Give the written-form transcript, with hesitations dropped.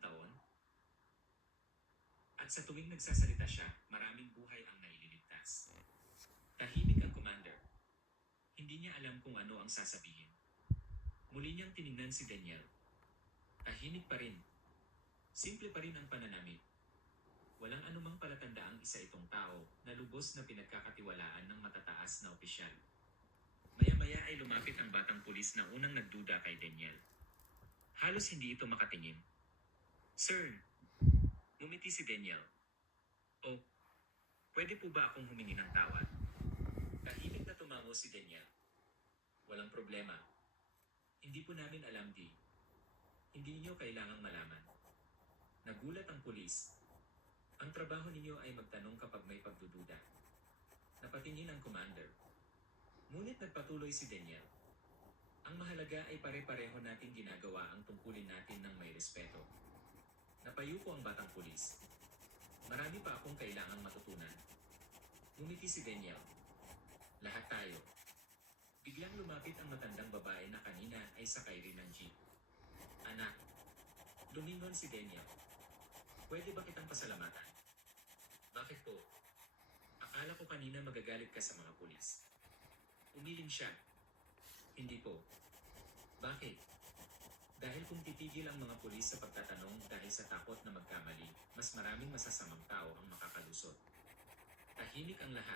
taon? At sa tuwing nagsasalita siya, maraming buhay ang naililigtas. Tahimik ang commander. Hindi niya alam kung ano ang sasabihin. Muli niyang tiningnan si Daniel. Tahimik pa rin. Simple pa rin ang pananamit. Walang anumang palatandaang isa itong tao na lubos na pinagkakatiwalaan ng matataas na opisyal. Maya-maya ay lumapit ang batang pulis na unang nagduda kay Daniel. Halos hindi ito makatingin. Sir, ngumiti si Daniel. Oh, pwede po ba akong humingi ng tawad? Tahimik na tumango si Daniel. Walang problema. Hindi po namin alam di. Hindi niyo kailangang malaman. Nagulat ang pulis. Ang trabaho ninyo ay magtanong kapag may pagdududa. Napatingin ang commander. Ngunit nagpatuloy si Daniel. Ang mahalaga ay pare-pareho nating ginagawa ang tungkulin natin ng may respeto. Napayuko ang batang pulis. Marami pa akong kailangang matutunan. Ngumiti si Daniel. Lahat tayo. Biglang lumapit ang matandang babae na kanina ay sakay rin ng jeep. Anak. Lumingon si Daniel. Pwede ba kitang pasalamatan? Bakit po? Akala ko kanina magagalit ka sa mga pulis. Umiling siya. Hindi po. Bakit? Dahil kung titigil ang mga pulis sa pagtatanong dahil sa takot na magkamali, mas maraming masasamang tao ang makakalusot. Tahimik ang lahat.